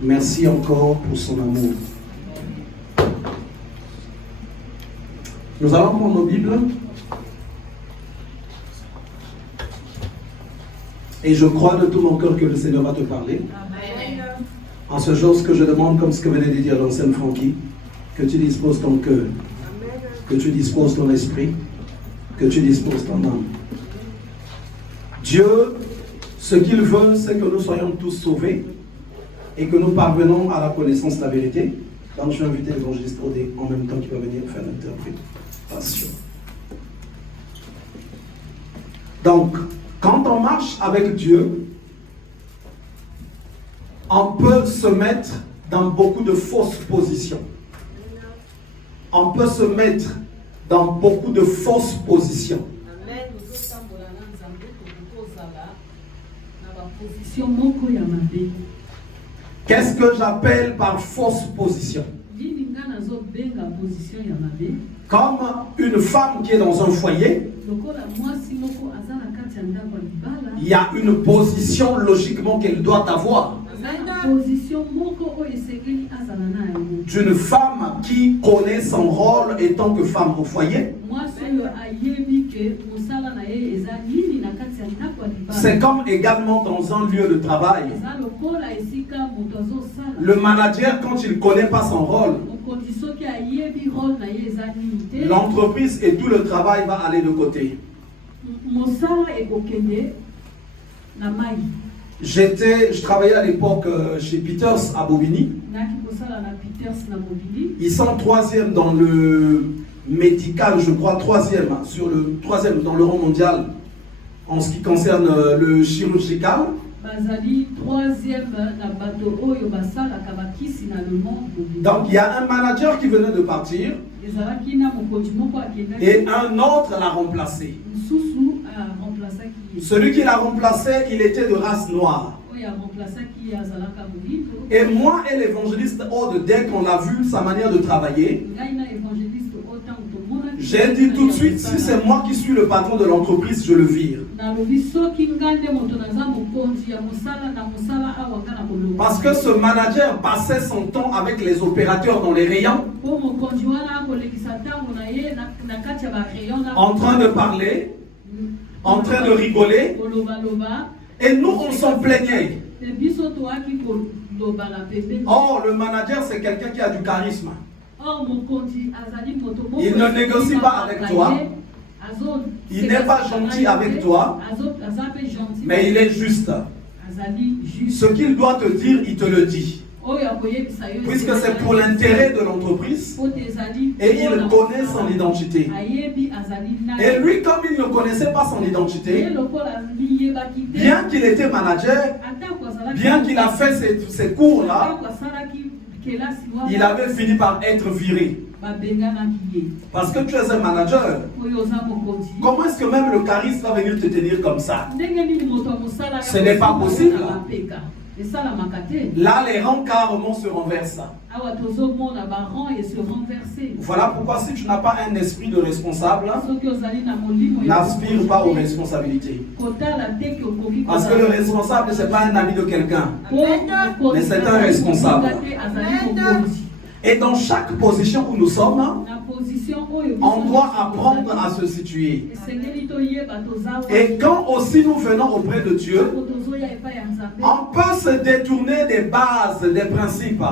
Merci encore pour son amour. Nous allons prendre nos Bibles. Et je crois de tout mon cœur que le Seigneur va te parler. Amen. En ce jour, ce que je demande, comme ce que venait de dire l'ancienne Francky, que tu disposes ton cœur, que tu disposes ton esprit, que tu disposes ton âme. Dieu, ce qu'il veut, c'est que nous soyons tous sauvés et que nous parvenons à la connaissance de la vérité. Donc je vais inviter l'évangéliste Odé en même temps qu'il va venir faire l'interprétation. Donc, quand on marche avec Dieu, on peut se mettre dans beaucoup de fausses positions. On peut se mettre dans beaucoup de fausses positions. Qu'est-ce que j'appelle par fausse position? Comme une femme qui est dans un foyer, il y a une position logiquement qu'elle doit avoir. D'une femme qui connaît son rôle étant que femme au foyer. C'est comme également dans un lieu de travail. Le manager, quand il ne connaît pas son rôle, l'entreprise et tout le travail va aller de côté. Je travaillais à l'époque chez Peters à Bobigny. Ils sont troisième dans le médical, je crois, troisième dans le rang mondial en ce qui concerne le chirurgical. Donc il y a un manager qui venait de partir et un autre l'a remplacé. Celui qui l'a remplacé, il était de race noire. Et moi et l'évangéliste Aude, dès qu'on a vu sa manière de travailler, j'ai dit tout de suite, si c'est moi qui suis le patron de l'entreprise, je le vire. Parce que ce manager passait son temps avec les opérateurs dans les rayons, en train de parler, en train de rigoler, et nous on s'en plaignait. Or, le manager, c'est quelqu'un qui a du charisme. Il ne négocie pas avec toi. Il n'est pas gentil avec toi, mais il est juste. Ce qu'il doit te dire, il te le dit. Puisque c'est pour l'intérêt de l'entreprise et il connaît son identité. Et lui, comme il ne connaissait pas son identité, bien qu'il était manager, bien qu'il a fait ces cours-là, il avait fini par être viré. Parce que tu es un manager. Comment est-ce que même le charisme va venir te tenir comme ça? Ce n'est pas possible. Là, les rangs carrément se renversent. Voilà pourquoi si tu n'as pas un esprit de responsable, n'aspire pas aux responsabilités. Parce que le responsable, ce n'est pas un ami de quelqu'un, mais c'est un responsable. Et dans chaque position où nous sommes, on doit apprendre à se situer. Et quand aussi nous venons auprès de Dieu, on peut se détourner des bases, des principes.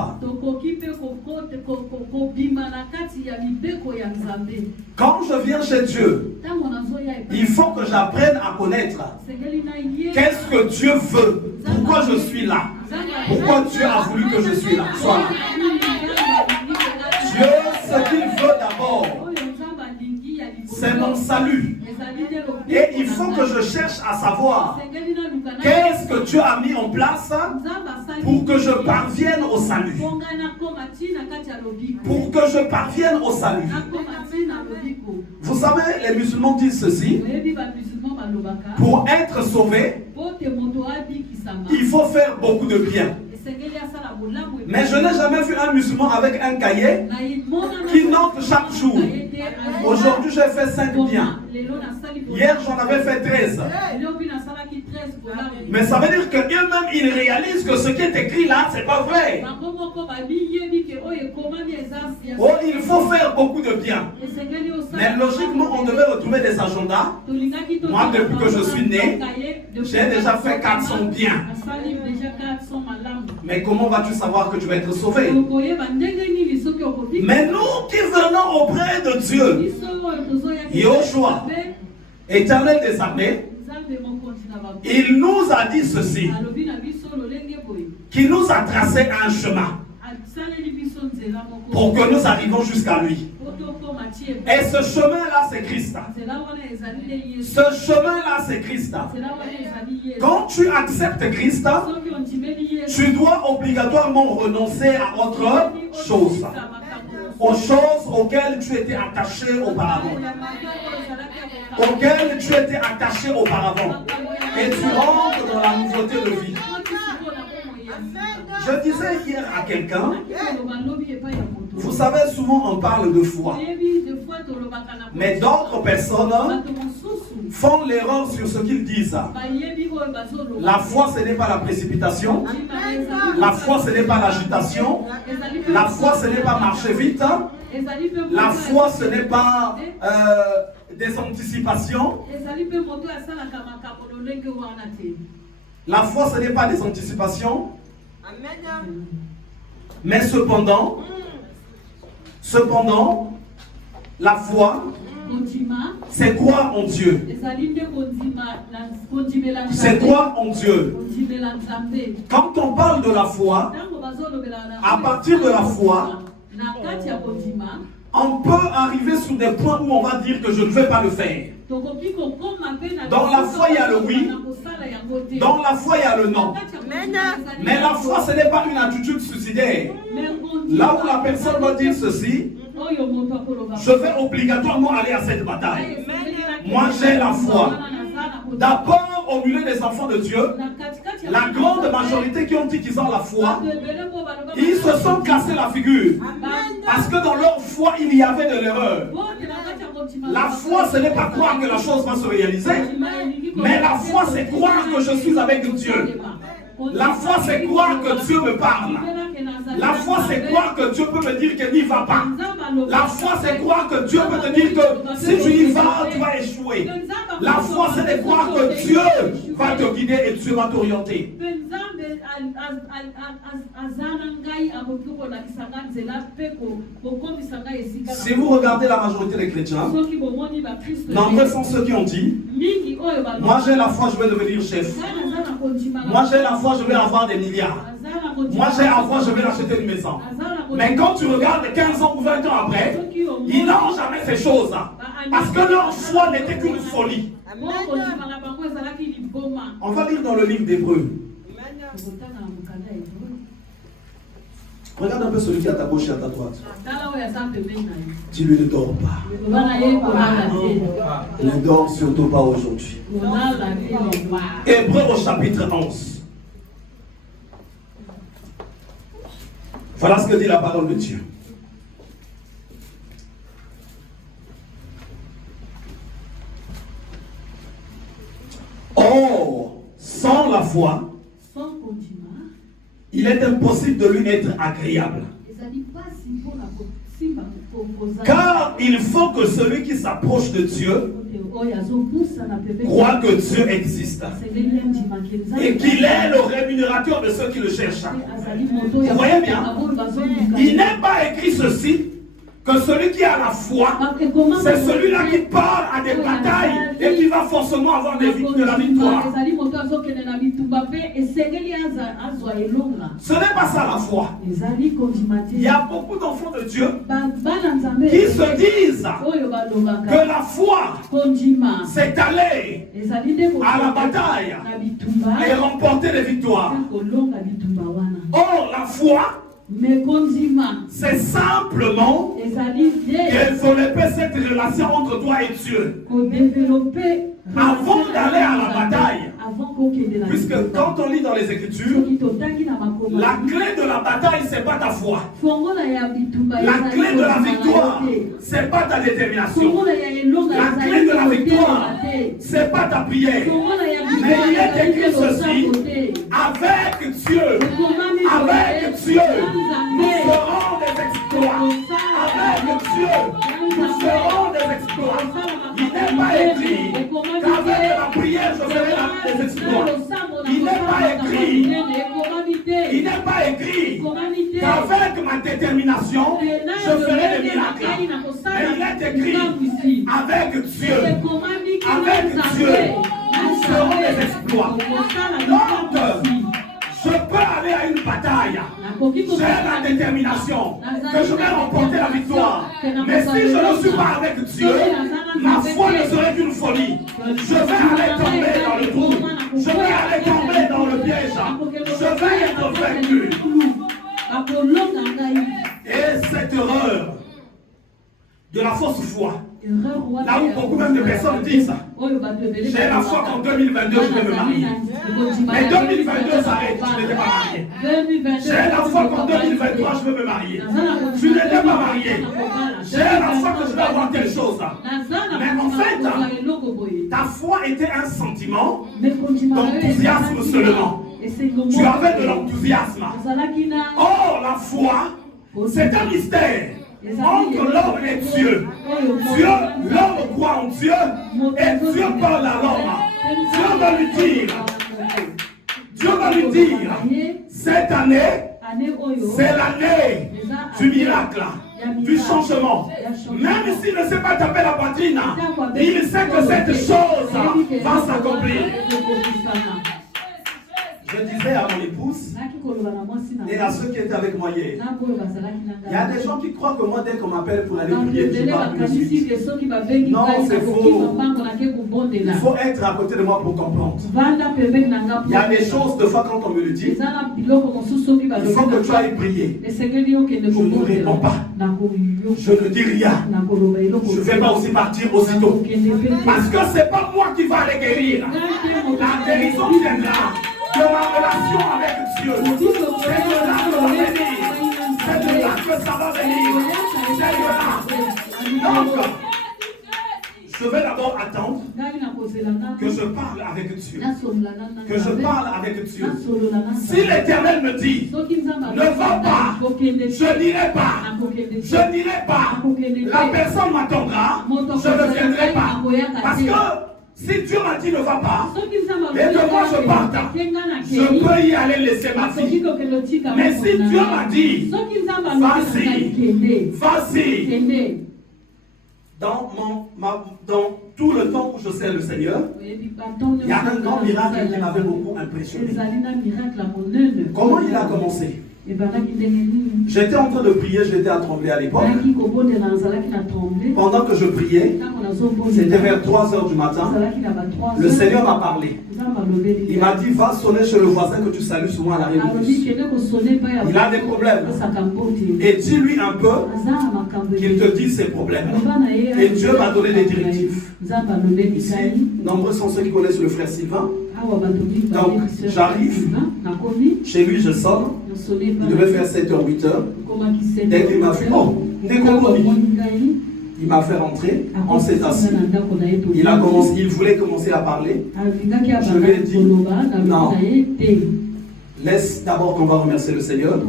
Quand je viens chez Dieu, il faut que j'apprenne à connaître qu'est-ce que Dieu veut, pourquoi je suis là, pourquoi Dieu a voulu que je suis là. Soit là. Dieu, ce qu'il veut d'abord, c'est mon salut. Et il faut que je cherche à savoir qu'est-ce que Dieu a mis en place pour que je parvienne au salut. Pour que je parvienne au salut. Vous savez, les musulmans disent ceci: pour être sauvé, il faut faire beaucoup de bien. Mais je n'ai jamais vu un musulman avec un cahier qui note chaque jour Aujourd'hui, j'ai fait 5 biens. Hier, j'en avais fait 13. Mais ça veut dire qu'eux-mêmes, ils réalisent que ce qui est écrit là, c'est pas vrai. Oh, il faut faire beaucoup de bien. Mais logiquement, on devait retrouver des agendas. Moi, depuis que je suis né, j'ai déjà fait 400 biens. Mais comment vas-tu savoir que tu vas être sauvé? Mais nous qui venons auprès de Dieu, Yoshua, Éternel des armées, il nous a dit ceci, qu'il nous a tracé un chemin pour que nous arrivions jusqu'à lui. Et ce chemin-là, c'est Christ. Ce chemin-là, c'est Christ. Quand tu acceptes Christ, tu dois obligatoirement renoncer à autre chose, aux choses auxquelles tu étais attaché auparavant. Auxquelles tu étais attaché auparavant. Et tu rentres dans la nouveauté de vie. Je disais hier à quelqu'un, vous savez, souvent on parle de foi. Mais d'autres personnes font l'erreur sur ce qu'ils disent. La foi, ce n'est pas la précipitation. La foi, ce n'est pas l'agitation. La foi, ce n'est pas marcher vite. La foi, ce n'est pas des anticipations. La foi, ce n'est pas des anticipations. Mais cependant, la foi, c'est croire en Dieu. C'est croire en Dieu. Quand on parle de la foi, à partir de la foi, on peut arriver sur des points où on va dire que je ne vais pas le faire. Dans la foi, il y a le oui. Dans la foi, il y a le non. Mais la foi, ce n'est pas une attitude suicidaire. Là où la personne va dire ceci, je vais obligatoirement aller à cette bataille. Moi, j'ai la foi. D'abord, au milieu des enfants de Dieu, la grande majorité qui ont dit qu'ils ont la foi, ils se sont cassés la figure. Parce que dans leur foi, il y avait de l'erreur. La foi, ce n'est pas croire que la chose va se réaliser, mais la foi, c'est croire que je suis avec Dieu. La foi, c'est croire que Dieu me parle. La foi, c'est croire que Dieu peut me dire qu'il n'y va pas. La foi, c'est croire que Dieu peut te dire que si tu y vas, tu vas échouer. La foi, c'est de croire que Dieu va te guider et Dieu va t'orienter. Si vous regardez la majorité des chrétiens, nombreux sont ceux qui ont dit, moi j'ai la foi, je vais devenir chef. Moi j'ai la foi, je vais avoir des milliards. Moi j'ai la foi, je vais acheter une maison. Mais quand tu regardes 15 ans ou 20 ans après, ils n'ont jamais fait chose. Parce que leur foi n'était qu'une folie. On va lire dans le livre d'Hébreux. Regarde un peu celui qui est à ta gauche et à ta droite. Dis-lui, ne dors pas. Ne dors surtout pas aujourd'hui. Hébreux au chapitre 11. Voilà ce que dit la parole de Dieu. Or, sans la foi, il est impossible de lui être agréable. Car il faut que celui qui s'approche de Dieu croit que Dieu existe et qu'il est le rémunérateur de ceux qui le cherchent. Vous voyez bien, il n'est pas écrit ceci, que celui qui a la foi, c'est celui-là qui parle à des batailles et qui va forcément avoir de la victoire. Ce n'est pas ça la foi. Il y a beaucoup d'enfants de Dieu qui se disent que la foi, c'est aller à la bataille et remporter des victoires. Or, la foi, c'est simplement développer cette relation entre toi et Dieu avant d'aller à la bataille. Puisque quand on lit dans les Écritures, La clé de la bataille, ce n'est pas ta foi. La clé de la victoire, ce n'est pas ta détermination. La clé de la victoire, ce n'est pas ta prière. Mais il est écrit ceci, avec Dieu, nous ferons des exploits. Avec Dieu, nous ferons des exploits. Il n'est pas écrit qu'avec la prière, je ferai des exploits. Il n'est pas écrit qu'avec ma détermination, je ferai des miracles. Mais il est écrit avec Dieu, nous ferons des exploits. Donc, je peux aller à une bataille. J'ai la détermination que je vais remporter la victoire. Mais si je ne suis pas avec Dieu, ma foi ne serait qu'une folie. Je vais aller tomber dans le trou. Je vais aller tomber dans le piège. Je vais être vaincu. Et cette erreur de la fausse foi, là où beaucoup même de personnes disent, j'ai la foi qu'en 2022 je vais me marier. Mais 2022 s'arrête, je n'étais pas marié. J'ai la foi qu'en 2023 je vais me marier. Je n'étais pas marié. J'ai la foi que je vais avoir telle chose. Mais en fait, ta foi était un sentiment d'enthousiasme seulement. Tu avais de l'enthousiasme. Oh, la foi, c'est un mystère entre l'homme et Dieu. L'homme croit en Dieu et Dieu parle à l'homme. Dieu va lui dire, cette année, c'est l'année du miracle, du changement. Même s'il ne sait pas taper la poitrine, il sait que cette chose va s'accomplir. Je disais à mon épouse et à ceux qui étaient avec moi hier, il y a des gens qui croient que moi, dès qu'on m'appelle pour aller prier, je parle tout de suite. Non, c'est faux. Il faut être à côté de moi pour comprendre. Il y a des choses, de fois, quand on me le dit, il faut que tu ailles prier. Je ne réponds pas. Je ne dis rien. Je ne vais pas aussi partir aussitôt. Parce que ce n'est pas moi qui va les guérir. La guérison viendra de ma relation avec Dieu. C'est de là que ça va venir. C'est de là que ça va venir. C'est de là. Donc, je vais d'abord attendre que je parle avec Dieu. Que je parle avec Dieu. Si l'Éternel me dit, ne va pas, je n'irai pas. Je n'irai pas. La personne m'attendra, je ne viendrai pas. Parce que si Dieu m'a dit ne va pas, et que moi je parte, je peux y aller laisser ma fille. Mais si Dieu m'a dit, vas-y, dans tout le temps où je sers le Seigneur, il y a un grand miracle qui m'avait beaucoup impressionné. Comment il a commencé? J'étais en train de prier, j'étais à trembler à l'époque. Pendant que je priais, c'était vers 3 heures du matin, le Seigneur m'a parlé. Il m'a dit, va sonner chez le voisin que tu salues souvent à l'arrêt de bus. Il a des problèmes. Et dis-lui un peu qu'il te dise ses problèmes. Et Dieu m'a donné des directives. Ici, nombreux sont ceux qui connaissent le frère Sylvain. Donc, j'arrive, chez lui je sonne, il devait faire 7h, 8h. Dès qu'il m'a fait, il m'a fait rentrer, on s'est assis. Il voulait commencer à parler. Je lui ai dit, non, laisse d'abord qu'on va remercier le Seigneur.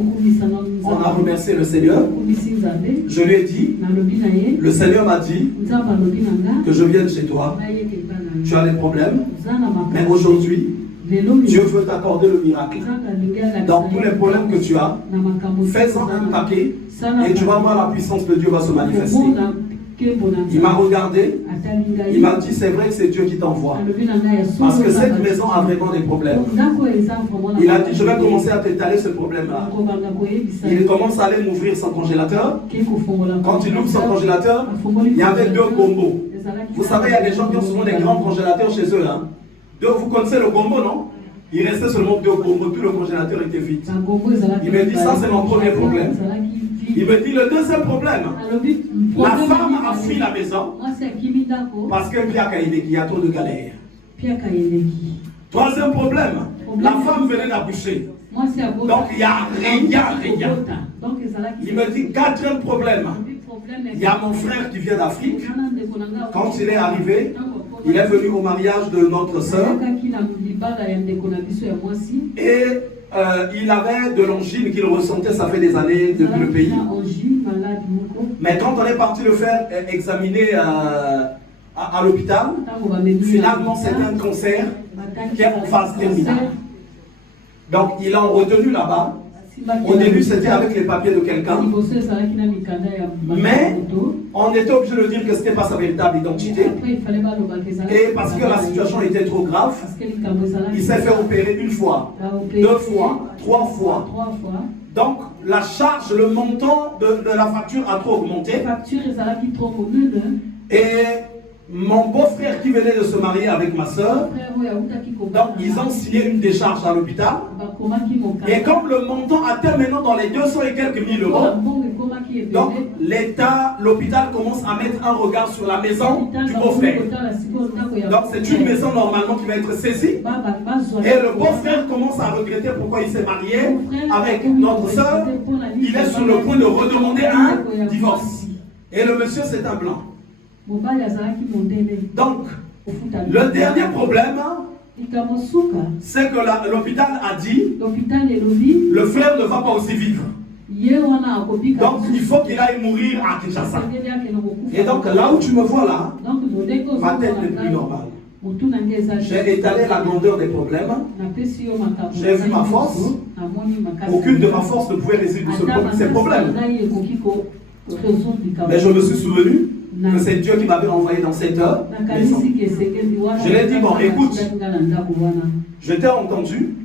On a remercié le Seigneur. Je lui ai dit, le Seigneur m'a dit que je vienne chez toi. Tu as des problèmes, mais aujourd'hui, Dieu veut t'accorder le miracle. Dans tous les problèmes que tu as, fais-en un paquet et tu vas voir la puissance de Dieu va se manifester. Il m'a regardé, il m'a dit c'est vrai que c'est Dieu qui t'envoie. Parce que cette maison a vraiment des problèmes. Il a dit je vais commencer à t'étaler ce problème-là. Il commence à aller m'ouvrir son congélateur. Quand il ouvre son congélateur, il y avait 2 combos. Vous savez, il y a des gens qui ont souvent des grands congélateurs chez eux. Hein. Vous connaissez le combo, non? Il restait seulement 2 combos, puis le congélateur était vide. Il me dit ça c'est mon premier problème. Il me dit le deuxième problème, la femme a fui la maison parce qu'il y a trop de galères. Troisième problème, la femme venait d'accoucher. Donc il n'y a rien. Il me dit, 4e problème. Il y a mon frère qui vient d'Afrique. Quand il est arrivé, il est venu au mariage de notre sœur. Et il avait de l'angine qu'il ressentait, ça fait des années depuis le pays. Mais quand on est parti le faire examiner à l'hôpital, finalement c'est un cancer qui est en phase terminale. Donc il a retenu là-bas. Au début c'était avec les papiers de quelqu'un. Mais on était obligé de dire que ce n'était pas sa véritable identité. Et parce que la situation était trop grave, il s'est fait opérer 1 fois, 2 fois, 3 fois. Donc la charge, le montant de la facture a trop augmenté. Et mon beau-frère qui venait de se marier avec ma soeur, donc ils ont signé une décharge à l'hôpital. Et comme le montant atteint maintenant dans les 200 et quelques mille euros, donc l'État, l'hôpital commence à mettre un regard sur la maison du beau-frère. Donc c'est une maison normalement qui va être saisie. Et le beau-frère commence à regretter pourquoi il s'est marié avec notre soeur. Il est sur le point de redemander un divorce. Et le monsieur c'est un blanc. Donc, le dernier problème, c'est que l'hôpital a dit le frère ne va pas aussi vivre. Donc, il faut qu'il aille mourir à Kinshasa. Et donc, là où tu me vois là, ma tête n'est plus normale. J'ai étalé la grandeur des problèmes. J'ai vu ma force. Aucune de ma force ne pouvait résoudre ces problèmes. Mais je me suis souvenu que c'est Dieu qui m'avait envoyé dans cette heure. Je lui ai dit, bon, écoute, je t'ai entendu.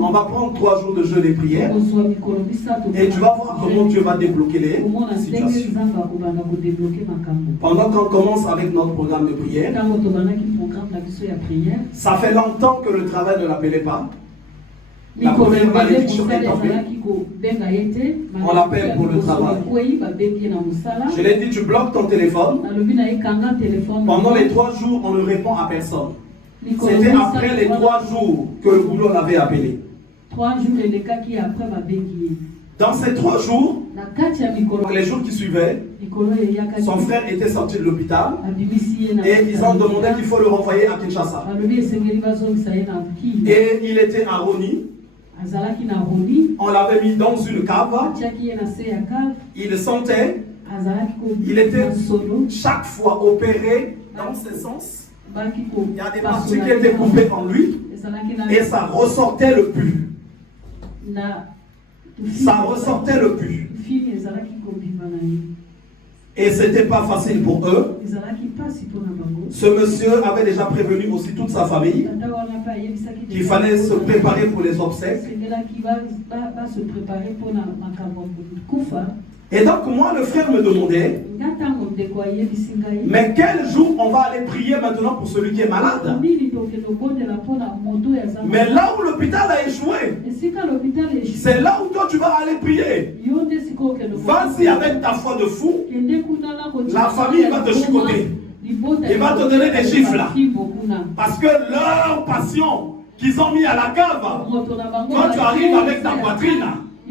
On va prendre 3 jours de jeûne et prière. Et tu vas voir comment Dieu va débloquer les situations. Pendant qu'on commence avec notre programme de prière, ça fait longtemps que le travail ne l'appelait pas. La première malédiction est tombée. On l'appelle pour le travail. Je l'ai dit, tu bloques ton téléphone. Pendant les 3 jours, on ne répond à personne. C'était après les 3 jours que le boulot l'avait appelé. 3 jours et les cas qui après m'a béni. Dans ces 3 jours, les jours qui suivaient, son frère était sorti de l'hôpital et ils ont demandé qu'il faut le renvoyer à Kinshasa. Et il était à Roni. On l'avait mis dans une cave. Il sentait. Il était chaque fois opéré dans ses sens. Il y a des parties qui étaient coupées en lui. Et ça ressortait le pus. Ça ressortait le pus. Et c'était pas facile pour eux. Ce monsieur avait déjà prévenu aussi toute sa famille qu'il fallait se préparer pour les obsèques. Et donc moi, le frère me demandait, mais quel jour on va aller prier maintenant pour celui qui est malade? Mais là où l'hôpital a échoué, c'est là où toi tu vas aller prier. Vas-y avec ta foi de fou. La famille va te chicoter. Il va te donner des chiffres là. Parce que leur passion qu'ils ont mis à la cave, quand tu arrives avec ta poitrine,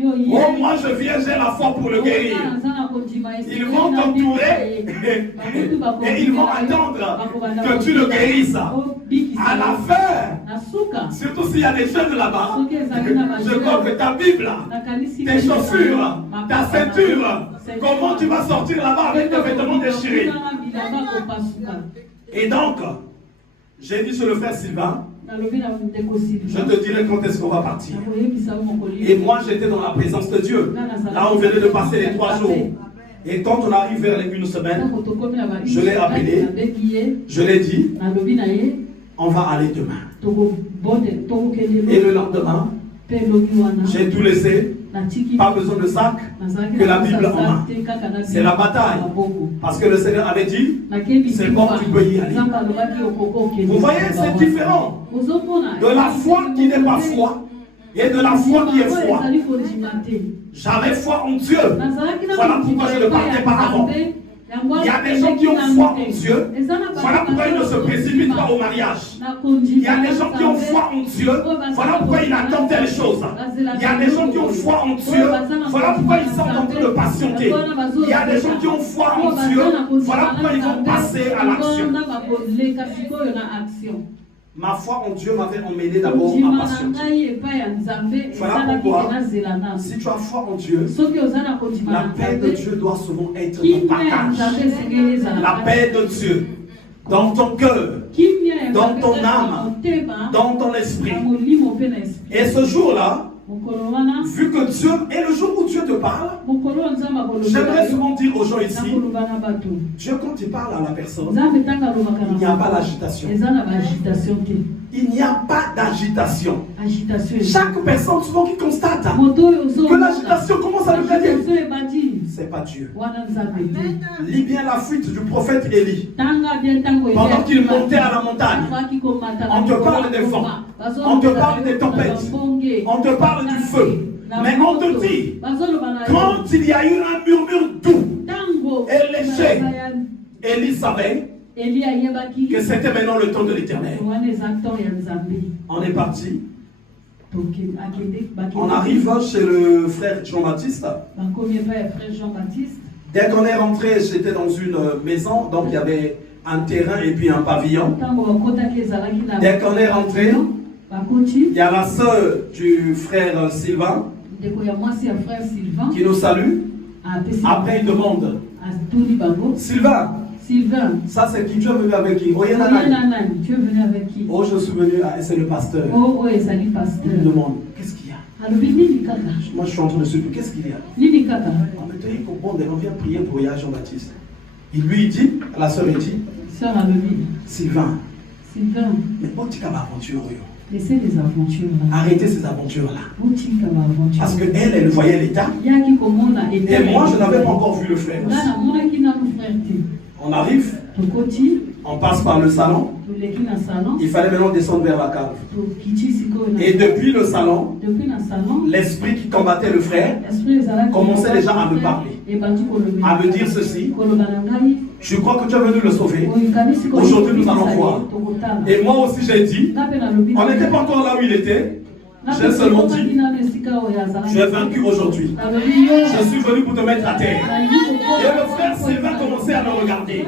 oh, moi je viens, j'ai la foi pour le guérir. Ils vont t'entourer et ils vont attendre que tu le guérisses. À la fin, surtout s'il y a des jeunes là-bas, je crois que ta Bible, tes chaussures, ta ceinture, comment tu vas sortir là-bas avec tes vêtements déchirés? Et donc, j'ai dit sur le frère Sylvain, je te dirai quand est-ce qu'on va partir. Et moi j'étais dans la présence de Dieu. Là on venait de passer les 3 jours. Et quand on arrive vers les 1 semaine, je l'ai appelé, je l'ai dit, on va aller demain. Et le lendemain, j'ai tout laissé. Pas besoin de sac, que la Bible en main. C'est la bataille. Parce que le Seigneur avait dit, c'est bon, tu peux y aller. Vous voyez, c'est différent de la foi qui n'est pas foi et de la foi qui est foi. J'avais foi en Dieu. Voilà pourquoi je ne partais pas avant. Il y a des gens qui ont foi en Dieu. Voilà pourquoi ils ne se précipitent pas au mariage. Il y a des gens qui ont foi en Dieu. Voilà pourquoi ils attendent telle chose. Il y a des gens qui ont foi en Dieu. Voilà pourquoi ils sont en train de patienter. Il y a des gens qui ont foi en Dieu. Voilà pourquoi ils vont passer à l'action. Ma foi en Dieu m'avait emmené d'abord à patienter. Voilà pourquoi, si tu as foi en Dieu, la paix de Dieu doit souvent être ton partage. La paix de Dieu dans ton cœur, dans ton âme, dans ton esprit. Et ce jour-là, vu que Dieu, et le jour où Dieu te parle, j'aimerais souvent dire aux gens ici, Dieu quand il parle à la personne, il n'y a pas l'agitation. Il n'y a pas d'agitation. Chaque personne souvent qui constate que l'agitation commence à le gagner, c'est pas Dieu. Lis bien la fuite du prophète Élie. Pendant qu'il montait à la montagne, on te parle des vents, on te parle des tempêtes, on te parle du feu. Mais on te dit, quand il y a eu un murmure doux et léger, Élie savait que c'était maintenant le temps de l'Éternel. On est parti. On arrive chez le frère Jean-Baptiste. Dès qu'on est rentré, j'étais dans une maison, donc il y avait un terrain et puis un pavillon. Dès qu'on est rentré, il y a la sœur du frère Sylvain qui nous salue. Après, il demande, Sylvain, ça c'est qui? Tu es venu avec qui? Oh, tu es venu avec qui? Oh, je suis venu, c'est le pasteur. Oh, c'est le pasteur. Il me demande, qu'est-ce qu'il y a? Moi je suis en train de suivre, qu'est-ce qu'il y a? On me dit, bon, on vient prier pour Jean-Baptiste. Il lui dit, la sœur lui dit, Sylvain, mais bon, tu as aventure. Laissez les aventures là. Arrêtez ces aventures-là. Parce qu'elle voyait l'état. Et moi, je n'avais pas encore vu le frère. On arrive, on passe par le salon. Il fallait maintenant descendre vers la cave. Et depuis le salon, l'esprit qui combattait le frère commençait déjà à me parler, à me dire ceci. Je crois que tu es venu le sauver. Aujourd'hui, nous allons voir. Et moi aussi, j'ai dit, on n'était pas encore là où il était. J'ai seulement dit, tu es vaincu aujourd'hui. Je suis venu pour te mettre à terre. Et le frère Sylvain commençait à me regarder.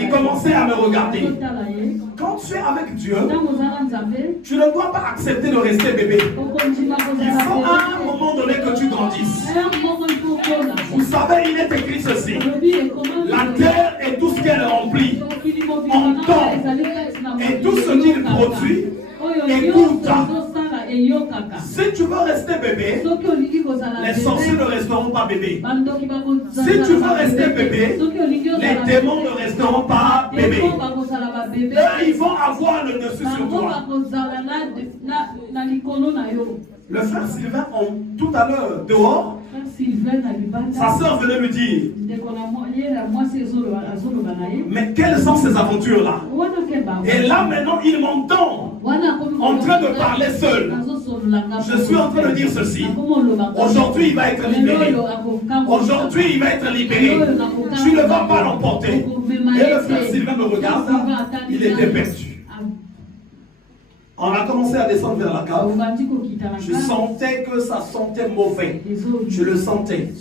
Il commençait à me regarder. Quand tu es avec Dieu, tu ne dois pas accepter de rester bébé. Il faut à un moment donné que tu grandisses. Vous savez, il est écrit ceci. La terre et tout ce qu'elle remplit, entend, et tout ce qu'il produit, écoute. Si tu veux rester bébé, les sorciers ne resteront pas bébés. Si tu veux rester bébé, les démons ne resteront pas bébés. Eux, ils vont avoir le dessus sur toi. Le frère Sylvain, tout à l'heure, dehors, sa soeur venait lui dire, mais quelles sont ces aventures-là? Et là maintenant, il m'entend en train de parler seul. Je suis en train de dire ceci. Aujourd'hui, il va être libéré. Aujourd'hui, il va être libéré. Tu ne vas pas l'emporter. Et le frère Sylvain me regarde. Il était perdu. On a commencé à descendre vers la cave. Je sentais que ça sentait mauvais. Je le sentais.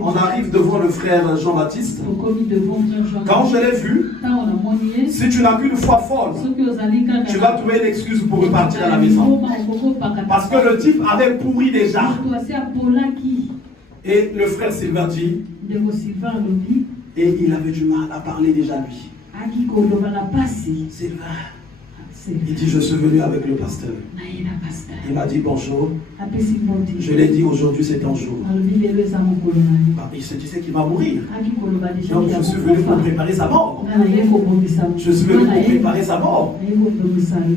On arrive devant le frère Jean-Baptiste. Quand je l'ai vu, si tu n'as qu'une foi folle, tu vas trouver une excuse pour repartir à la maison. Parce que le type avait pourri déjà. Et le frère Sylvain dit, et il avait du mal à parler déjà lui. Sylvain. Il dit, je suis venu avec le pasteur. Il m'a dit bonjour. Je l'ai dit, aujourd'hui c'est ton jour. Il se disait qu'il va mourir. Donc je suis venu pour préparer sa mort. Je suis venu pour préparer sa mort.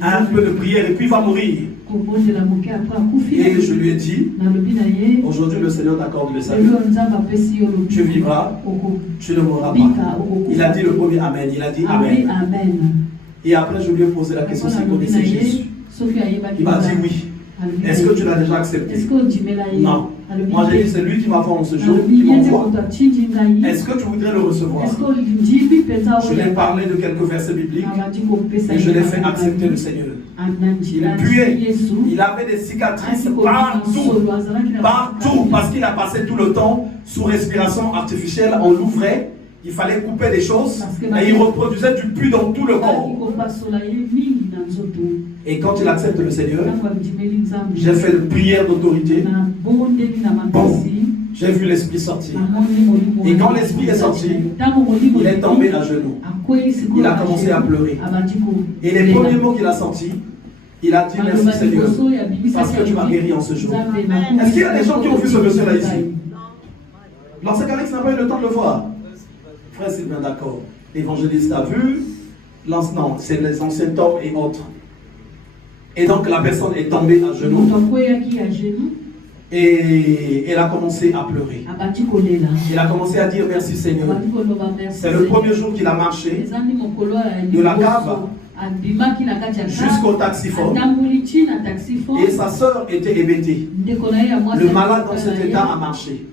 Un peu de prière et puis il va mourir. Et je lui ai dit, aujourd'hui le Seigneur t'accorde le salut. Tu vivras, tu ne mourras pas. Il a dit le premier Amen. Il a dit Amen. Et après, je lui ai posé la question s'il connaissait Jésus. Il m'a dit oui. Est-ce que tu l'as déjà accepté? Non. Moi j'ai dit c'est lui qui m'a fait en ce jour, qui m'envoie. Est-ce que tu voudrais le recevoir? Je lui ai parlé de quelques versets bibliques et je l'ai fait accepter le Seigneur. Il puait, il avait des cicatrices partout, parce qu'il a passé tout le temps sous respiration artificielle, on l'ouvrait, il fallait couper des choses et il reproduisait du pus dans tout le corps. Et quand il accepte le Seigneur, j'ai fait une prière d'autorité. Bon, j'ai vu l'esprit sortir. Et quand l'esprit est sorti, il est tombé à genoux. Il a commencé à pleurer. Et les premiers mots qu'il a sortis, il a dit merci Seigneur, parce que tu m'as guéri en ce jour. Est-ce qu'il y a des gens qui ont vu ce monsieur-là ici? L'ancien Calix n'a pas eu le temps de le voir. Frère Sylvain, d'accord. L'évangéliste a vu. Non, c'est les anciens tombes et autres. Et donc la personne est tombée à genoux. Et elle a commencé à pleurer. Il a commencé à dire merci Seigneur. C'est le premier jour qu'il a marché de la cave jusqu'au taxiphone. Et sa soeur était hébétée. Le malade dans cet état a marché.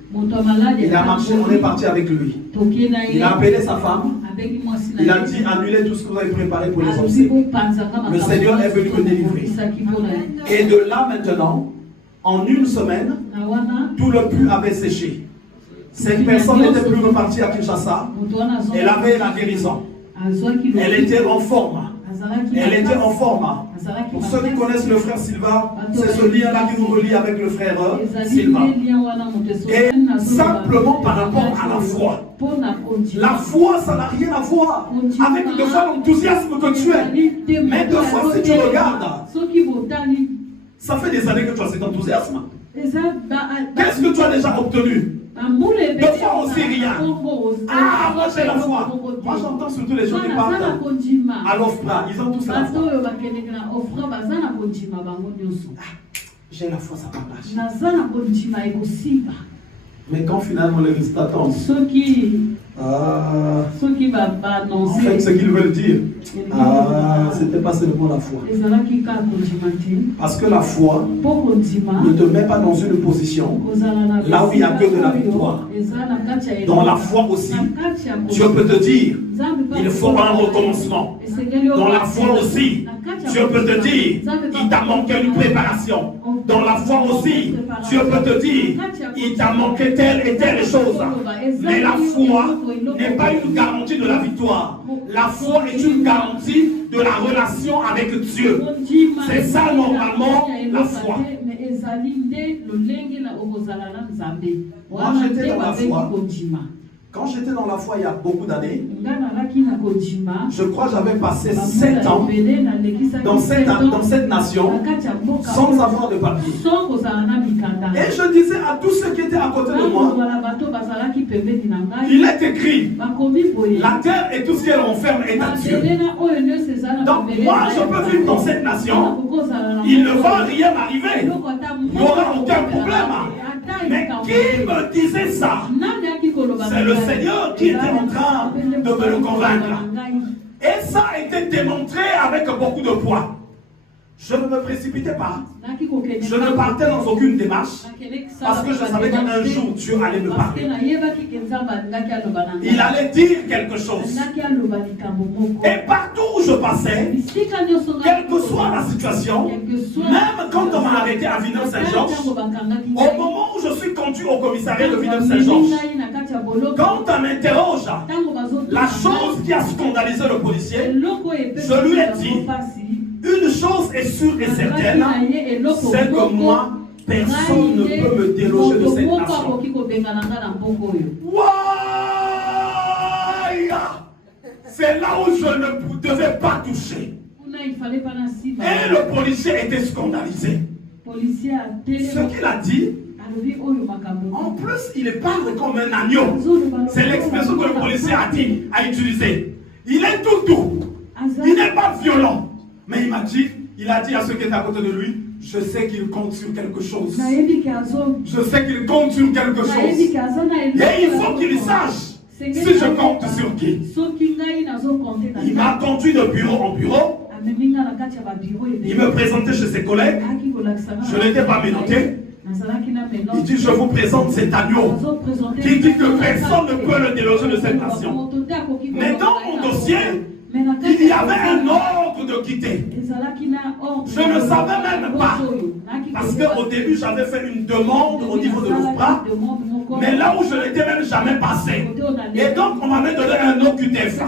Il a marché, on est parti avec lui. Il a appelé sa femme. Il a dit annulez tout ce que vous avez préparé pour les obsèques. Le Seigneur est venu me délivrer. Et de là maintenant, en une semaine, tout le pus avait séché. Cette personne n'était plus repartie à Kinshasa. Elle avait la guérison. Elle était en forme. Elle était en forme. Pour ceux qui connaissent le frère Silva, c'est ce lien-là qui nous relie avec le frère Silva. Et simplement par rapport à la foi. La foi, ça n'a rien à voir avec de fois l'enthousiasme que tu es. Mais de fois, si tu regardes, ça fait des années que tu as cet enthousiasme. Qu'est-ce que tu as déjà obtenu? De foi aussi rien. Ah, moi j'ai la foi. Moi j'entends surtout les gens qui parlent à l'OFPRA. Ils ont tous la foi. J'ai la foi, ça marche. Mais quand finalement les résultats tombent, en fait ce qu'ils veulent dire, c'était pas seulement la foi. Parce que la foi ne te met pas dans une position là où il n'y a que de la victoire. Dans la foi aussi, Dieu peut te dire, il faut un recommencement. Dans la foi aussi, Dieu peut te dire, il t'a manqué une préparation. Dans la foi aussi, Dieu peut te dire, il t'a manqué telle et telle chose. Mais la foi n'est pas une garantie de la victoire. La foi est une garantie de la relation avec Dieu. C'est ça normalement la foi. Moi j'étais dans la foi. Quand j'étais dans la foi il y a beaucoup d'années, je crois que j'avais passé 7 ans dans cette nation sans avoir de papier. Et je disais à tous ceux qui étaient à côté de moi, il est écrit, la terre et tout ce qu'elle renferme est à Dieu. Donc moi je peux vivre dans cette nation, il ne va rien m'arriver, il n'y aura aucun problème. Mais qui me disait ça? C'est le Seigneur qui était en train de me le convaincre. Et ça a été démontré avec beaucoup de poids. Je ne me précipitais pas. Je ne partais dans aucune démarche parce que je savais qu'un jour Dieu allait me parler. Il allait dire quelque chose. Et partout où je passais, quelle que soit la situation, même quand on m'a arrêté à Villeneuve-Saint-Georges, au moment où je suis conduit au commissariat de Villeneuve-Saint-Georges, quand on m'interroge, la chose qui a scandalisé le policier, je lui ai dit, une chose est sûre et certaine, c'est que moi, personne ne peut me déloger de cette nation. C'est là où je ne devais pas toucher. Et le policier était scandalisé. Ce qu'il a dit, en plus, il parle comme un agneau. C'est l'expression que le policier a utilisée. Il est tout doux. Il n'est pas violent. Mais il a dit à ceux qui étaient à côté de lui, je sais qu'il compte sur quelque chose. Je sais qu'il compte sur quelque chose. Et il faut qu'il sache si je compte sur qui. Il m'a conduit de bureau en bureau. Il me présentait chez ses collègues. Je n'étais pas menotté. Il dit, je vous présente cet agneau qui dit que personne ne peut le déloger de cette nation. Mais dans mon dossier, il y avait un ordre de quitter. Je ne savais même pas. Parce qu'au début, j'avais fait une demande au niveau de l'OFPRA. Mais là où je n'étais même jamais passé. Et donc, on m'avait donné un OQTF.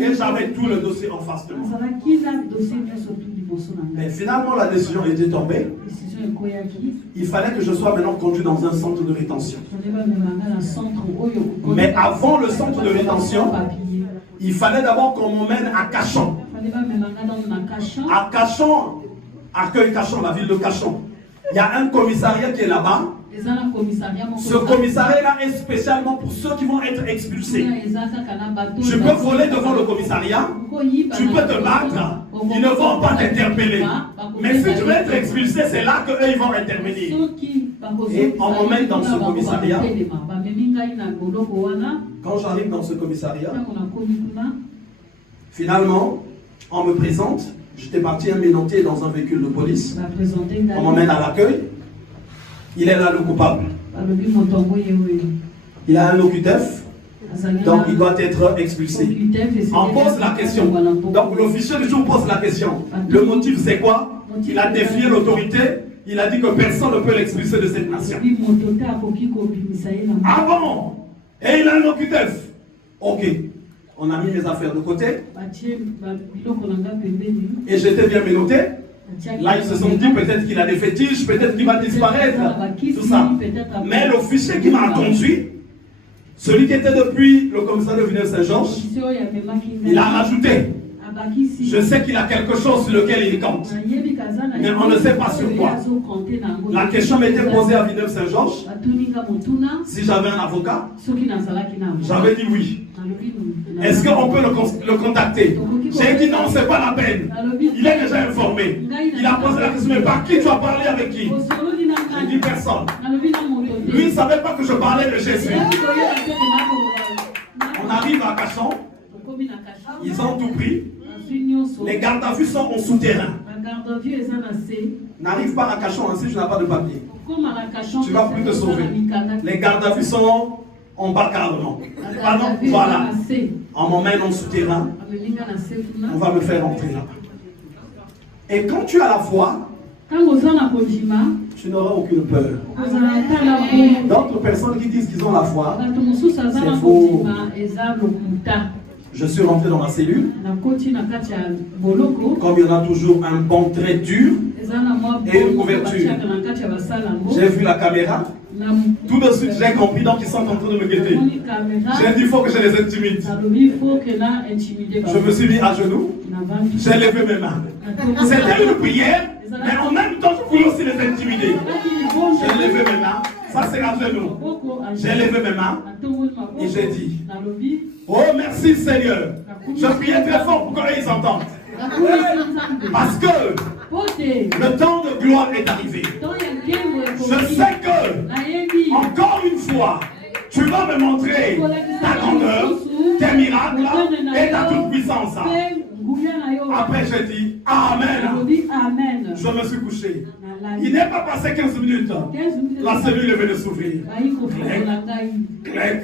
Et j'avais tout le dossier en face de moi. Mais finalement, la décision était tombée. Il fallait que je sois maintenant conduit dans un centre de rétention. Mais avant le centre de rétention, il fallait d'abord qu'on m'emmène à Cachan. À Cachan, accueil Cachan, la ville de Cachan. Il y a un commissariat qui est là-bas. Ce commissariat-là est spécialement pour ceux qui vont être expulsés. Tu peux voler devant le commissariat, tu peux te battre, ils ne vont pas t'interpeller. Mais si tu veux être expulsé, c'est là qu'eux ils vont intervenir. Et on m'emmène dans ce commissariat. Quand j'arrive dans ce commissariat, finalement, on me présente. J'étais parti menotté dans un véhicule de police. On m'emmène à l'accueil. Il est là le coupable. Il a un OQTF. Donc il doit être expulsé. On pose la question. Donc l'officier du jour pose la question. Le motif c'est quoi? Il a défié l'autorité. Il a dit que personne ne peut l'expulser de cette nation. Ah bon? Et il a un OQTF. Ok. On a mis mes affaires de côté. Et j'étais bien menotté. Là, ils se sont dit peut-être qu'il a des fétiches, peut-être qu'il va disparaître. Tout ça. Mais l'officier qui m'a conduit, celui qui était depuis le commissariat de Villeneuve-Saint-Georges, il a rajouté. Je sais qu'il a quelque chose sur lequel il compte. Mais on ne sait pas sur quoi. La question m'était posée à Villeneuve-Saint-Georges. Si j'avais un avocat, j'avais dit oui. Est-ce qu'on peut le contacter? J'ai dit non, c'est pas la peine. Il est déjà informé. Il a posé la question, mais par qui tu as parlé avec qui? J'ai dit personne. Lui, il ne savait pas que je parlais de Jésus. On arrive à Cachan. Ils ont tout pris. Les gardes à vue sont en souterrain. N'arrive pas à Cachan si tu n'as pas de papier. Tu ne vas plus te sauver. Les gardes à vue sont en bas carrément. Pardon, voilà. On m'emmène en souterrain. On va me faire entrer là-bas. Et quand tu as la foi, tu n'auras aucune peur. D'autres personnes qui disent qu'ils ont la foi, c'est faux. Je suis rentré dans ma cellule. Comme il y en a toujours un banc très dur et une couverture. J'ai vu la caméra. Tout de suite, j'ai compris, donc ils sont en train de me guetter. J'ai dit, il faut que je les intimide. Je me suis mis à genoux. J'ai levé mes mains. C'était une prière, mais en même temps, je voulais aussi les intimider. J'ai levé mes mains. Ça, c'est à genoux. J'ai levé mes mains et j'ai dit, oh, merci Seigneur. Je priais très fort pour qu'ils entendent. Parce que le temps de gloire est arrivé. Je sais que, encore une fois, tu vas me montrer ta grandeur, tes miracles et ta toute-puissance. Après, j'ai dit Amen. Je me suis couché. Il n'est pas passé 15 minutes. La cellule venait de s'ouvrir. Clec.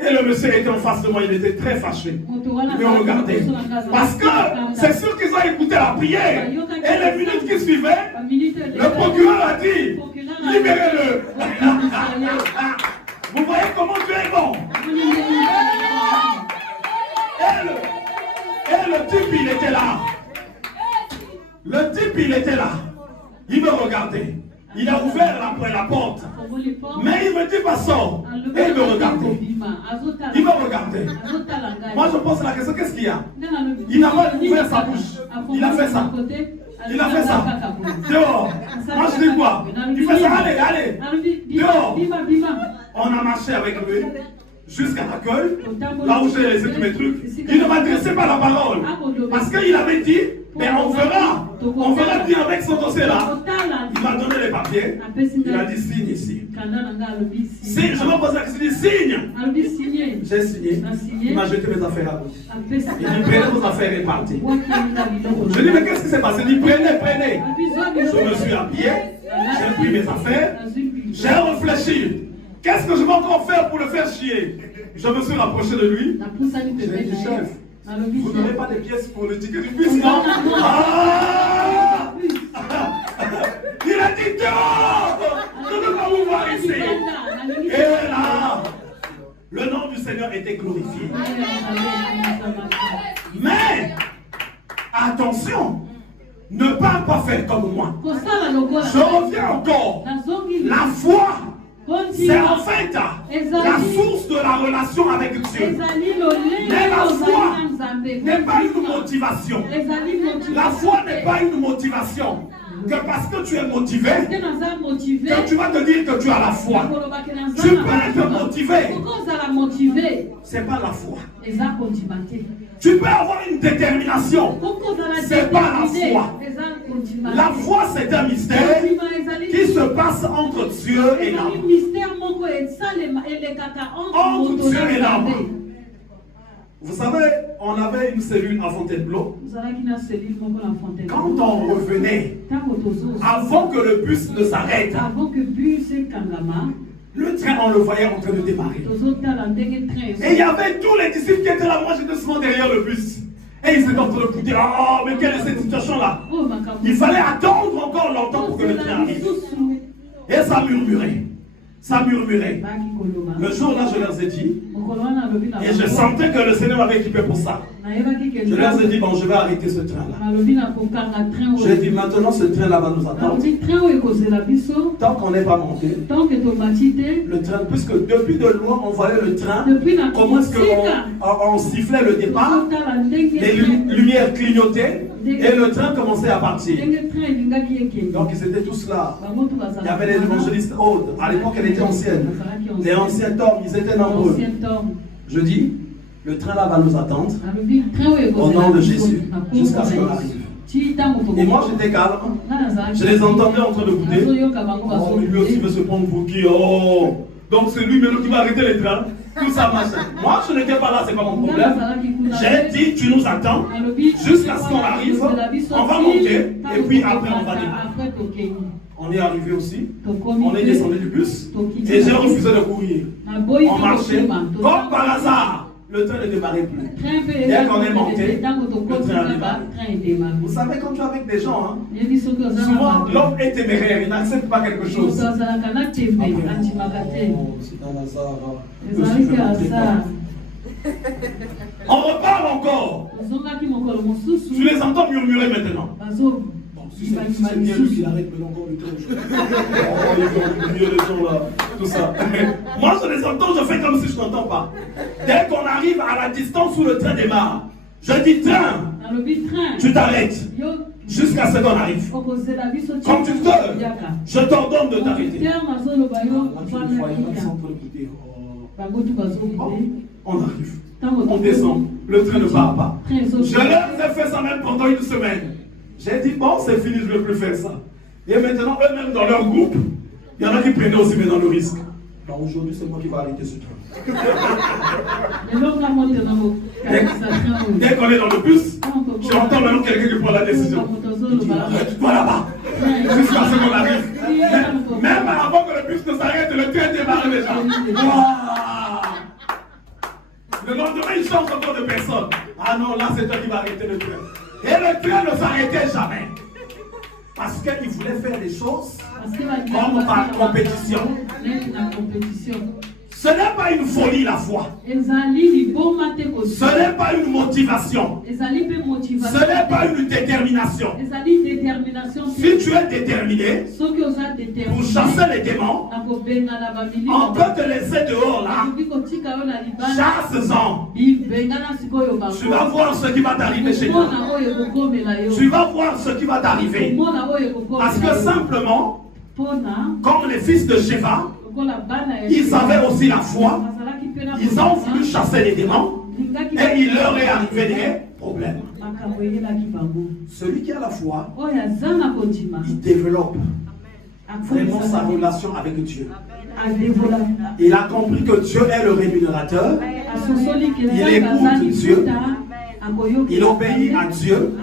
Et le monsieur était en face de moi, il était très fâché. Il me regardait. Parce que c'est sûr qu'ils ont écouté la prière. Et les minutes qui suivaient, le procureur a dit, libérez-le. Vous voyez comment Dieu est bon. Et le type, il était là. Le type, il était là. Il me regardait. Il a ouvert la porte. Mais il me dit pas sort. Et il me regardait. Il me regardait. Moi je pose la question, qu'est-ce qu'il y a? Il n'a pas ouvert sa bouche. Il a fait ça. Il a fait ça. Dehors. Moi je dis quoi? Il fait ça, allez. Dehors. On a marché avec lui jusqu'à l'accueil, là où j'ai laissé tous mes trucs. Il ne m'adressait pas la parole. Parce qu'il avait dit, mais on verra bien avec ce dossier-là. Il m'a donné les papiers. Il a dit signe ici. Si, je me pose la question, il dit signe. J'ai signé. Il m'a jeté mes affaires à gauche. Il dit prenez vos affaires et partez. Je dis mais qu'est-ce qui s'est passé? Il dit prenez. Je me suis habillé, j'ai pris mes affaires, j'ai réfléchi. Qu'est-ce que je vais encore faire pour le faire chier? Je me suis rapproché de lui. J'ai dit chef, vous n'aurez pas des pièces pour le ticket du bus, non? Ah! Il a dit non! Je ne veux pas vous voir ici. Et là, le nom du Seigneur était glorifié. Mais, attention, ne pas faire comme moi. Je reviens encore. La foi, c'est en fait la source de la relation avec Dieu. Mais la foi n'est pas une motivation. La foi n'est pas une motivation. Que parce que tu es motivé, que tu vas te dire que tu as la foi. Tu peux être motivé. C'est pas la foi. Tu peux avoir une détermination. C'est pas la foi. La foi, c'est un mystère qui se passe entre Dieu et l'homme. Entre Dieu et l'homme. Vous savez, on avait une cellule à Fontainebleau. Quand on revenait, avant que le bus ne s'arrête, le train, on le voyait en train de démarrer. Et il y avait tous les disciples qui étaient là. Moi, j'étais souvent derrière le bus. Et ils étaient en train de écouter. Oh, mais quelle est cette situation-là? Il fallait attendre encore longtemps pour que le train arrive. Et ça murmurait. Le jour-là, je leur ai dit, et je sentais que le Seigneur m'avait équipé pour ça. Je leur ai dit, bon, je vais arrêter ce train-là. J'ai dit, maintenant, ce train-là va nous attendre. Tant qu'on n'est pas monté, le train, puisque depuis de loin, on voyait le train, comment est-ce qu'on sifflait le départ, les lumières clignotaient, et le train commençait à partir. Donc ils étaient tous là. Il y avait les évangélistes autres. À l'époque, elle était ancienne. Les anciens tormes, ils étaient nombreux. Je dis, le train là va nous attendre. Au nom de Jésus. Jusqu'à ce qu'on arrive. Et moi j'étais calme. Je les entendais en train de goûter. Oh, mais lui aussi veut se prendre pour qui? Oh, donc c'est lui maintenant qui va arrêter les trains. Tout ça machin. Moi je n'étais pas là, c'est pas mon problème. J'ai dit tu nous attends jusqu'à ce qu'on arrive. On va monter et puis après on va démarrer. On est arrivé aussi. On est descendu du bus et j'ai refusé de courir. On marchait. Comme par hasard. Le train ne démarrait plus. Dès qu'on est monté, le train a démarré. Vous savez, quand tu es avec des gens, souvent l'homme est téméraire, il n'accepte pas quelque chose. On repart encore. Tu les entends murmurer maintenant. Si c'est bien lui qui arrête maintenant encore le train. Oh, ils ont oublié les gens là, tout ça. Moi je les entends, je fais comme si je n'entends pas. Dès qu'on arrive à la distance où le train démarre, je dis train, tu t'arrêtes jusqu'à ce qu'on arrive. Comme tu peux, je t'ordonne de t'arrêter. On arrive, on descend, le train ne part pas. Je leur ai fait ça même pendant une semaine. J'ai dit, bon, c'est fini, je ne veux plus faire ça. Et maintenant, eux-mêmes, dans leur groupe, il y en a qui prenaient aussi maintenant le risque. Bon, aujourd'hui, c'est moi qui vais arrêter ce train. Dès qu'on est dans le bus, j'entends maintenant quelqu'un qui prend la décision. Il dit, arrête-toi là-bas. Jusqu'à ce qu'on arrive. Même avant que le bus ne s'arrête, le train démarre déjà. Le lendemain, il change encore de personne. Ah non, là, c'est toi qui vas arrêter le train. Et le train ne s'arrêtait jamais. Parce qu'il voulait faire des choses comme par compétition. Ce n'est pas une folie la foi. Ce n'est pas une motivation. Ce n'est pas une détermination. Si tu es déterminé pour chasser les démons, on peut te laisser dehors là. Chasse-en. Tu vas voir ce qui va t'arriver chez toi. Tu vas voir ce qui va t'arriver. Parce que simplement, comme les fils de Sheva, ils avaient aussi la foi. Ils ont voulu chasser les démons et il leur est arrivé des problèmes. Celui qui a la foi, il développe vraiment sa relation avec Dieu. Il a compris que Dieu est le rémunérateur. Il écoute Dieu. Il obéit à Dieu.